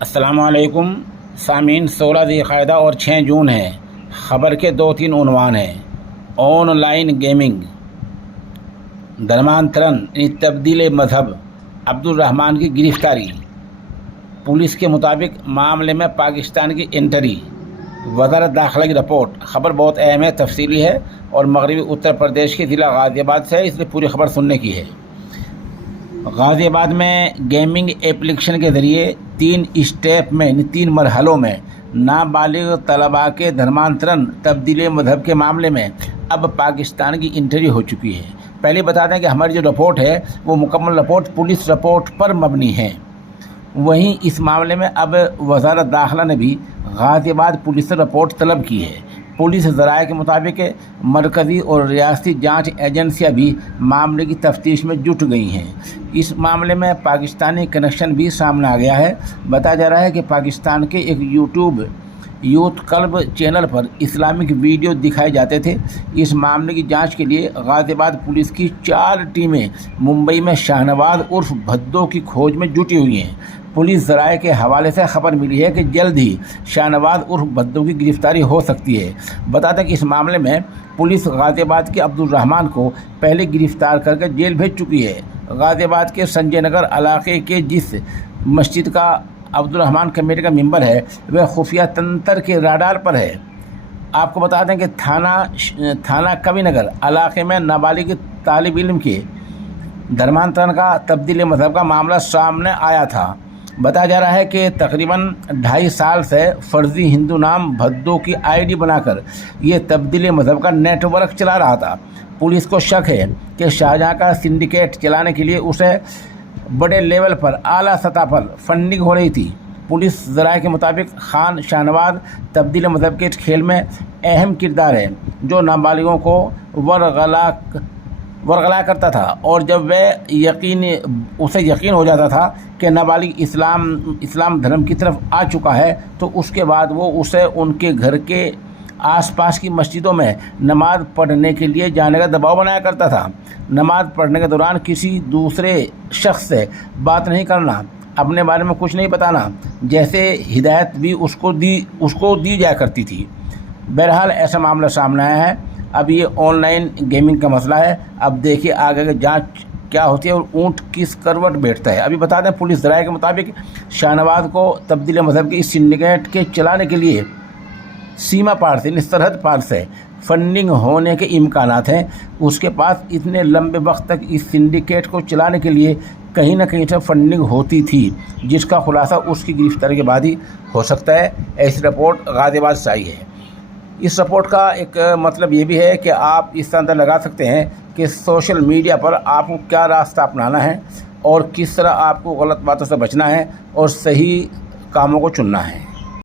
السلام علیکم سامعین، 16 ذی القعدہ اور 6 جون ہے۔ خبر کے 2-3 عنوان ہیں۔ آن لائن گیمنگ، دھرمانترن یعنی تبدیل مذہب، عبد الرحمان کی گرفتاری، پولیس کے مطابق معاملے میں پاکستان کی انٹری، وزارت داخلہ کی رپورٹ۔ خبر بہت اہم ہے، تفصیلی ہے اور مغربی اتر پردیش کے ضلع غازی آباد سے ہے، اس لیے پوری خبر سننے کی ہے۔ غازی آباد میں گیمنگ ایپلیکیشن کے ذریعے 3 اسٹیپ میں یعنی 3 مرحلوں میں نابالغ طلباء کے دھرمانترن تبدیل مذہب کے معاملے میں اب پاکستان کی انٹری ہو چکی ہے۔ پہلے بتا دیں کہ ہماری جو رپورٹ ہے وہ مکمل رپورٹ پولیس رپورٹ پر مبنی ہے۔ وہیں اس معاملے میں اب وزارت داخلہ نے بھی غازی آباد پولیس سے رپورٹ طلب کی ہے۔ پولیس ذرائع کے مطابق مرکزی اور ریاستی جانچ ایجنسیاں بھی معاملے کی تفتیش میں جٹ گئی ہیں۔ اس معاملے میں پاکستانی کنیکشن بھی سامنے آ گیا ہے۔ بتایا جا رہا ہے کہ پاکستان کے ایک یوٹیوب یوتھ کلب چینل پر اسلامک ویڈیو دکھائے جاتے تھے۔ اس معاملے کی جانچ کے لیے غازی آباد پولیس کی 4 ٹیمیں ممبئی میں شاہنواز عرف بھدو کی کھوج میں جٹی ہوئی ہیں۔ پولیس ذرائع کے حوالے سے خبر ملی ہے کہ جلد ہی شاہنواز عرف بھدو کی گرفتاری ہو سکتی ہے۔ بتا دیں کہ اس معاملے میں پولیس غازی آباد کے عبد الرحمان کو پہلے گرفتار کر کے جیل بھیج چکی ہے۔ غازی آباد کے سنجے نگر علاقے کے جس مسجد کا عبد الرحمان کمیٹی کا ممبر ہے وہ خفیہ تنتر کے راڈار پر ہے۔ آپ کو بتا دیں کہ تھانہ کبھی نگر علاقے میں نابالغ طالب علم کے دھرمانترن کا تبدیل مذہب کا معاملہ سامنے آیا تھا۔ بتایا جا رہا ہے کہ تقریباً 2.5 سال سے فرضی ہندو نام بھدو کی آئی ڈی بنا کر یہ تبدیل مذہب کا نیٹ ورک چلا رہا تھا۔ پولیس کو شک ہے کہ شاہجہاں کا سنڈیکیٹ چلانے کے لیے اسے بڑے لیول پر اعلیٰ سطح پر فنڈنگ ہو رہی تھی۔ پولیس ذرائع کے مطابق خان شاہنواز تبدیل مذہب کے کھیل میں اہم کردار ہے، جو نابالغوں کو ورغلا کرتا تھا، اور جب اسے یقین ہو جاتا تھا کہ نابالغ اسلام دھرم کی طرف آ چکا ہے تو اس کے بعد وہ اسے ان کے گھر کے آس پاس کی مسجدوں میں نماز پڑھنے کے لیے جانے کا دباؤ بنایا کرتا تھا۔ نماز پڑھنے کے دوران کسی دوسرے شخص سے بات نہیں کرنا، اپنے بارے میں کچھ نہیں بتانا جیسے ہدایت بھی اس کو دی جایا کرتی تھی۔ بہرحال ایسا معاملہ سامنے آیا ہے۔ اب یہ آن لائن گیمنگ کا مسئلہ ہے۔ اب دیکھیے آگے کی جانچ کیا ہوتی ہے اور اونٹ کس کروٹ بیٹھتا ہے۔ ابھی بتا دیں پولیس ذرائع کے مطابق شاہنواز کو تبدیل مذہب کے اس سنڈیکیٹ کے چلانے کے لیے سیما پار سے یعنی سرحد پار سے فنڈنگ ہونے کے امکانات ہیں۔ اس کے پاس اتنے لمبے وقت تک اس سنڈیکیٹ کو چلانے کے لیے کہیں نہ کہیں سے فنڈنگ ہوتی تھی، جس کا خلاصہ اس کی گرفتاری کے بعد ہی ہو سکتا ہے۔ ایسی رپورٹ غازی آباد سے آئی ہے۔ اس رپورٹ کا ایک مطلب یہ بھی ہے کہ آپ اس طرح اندازہ لگا سکتے ہیں کہ سوشل میڈیا پر آپ کو کیا راستہ اپنانا ہے اور کس طرح آپ کو غلط باتوں سے بچنا ہے اور صحیح کاموں کو چننا ہے۔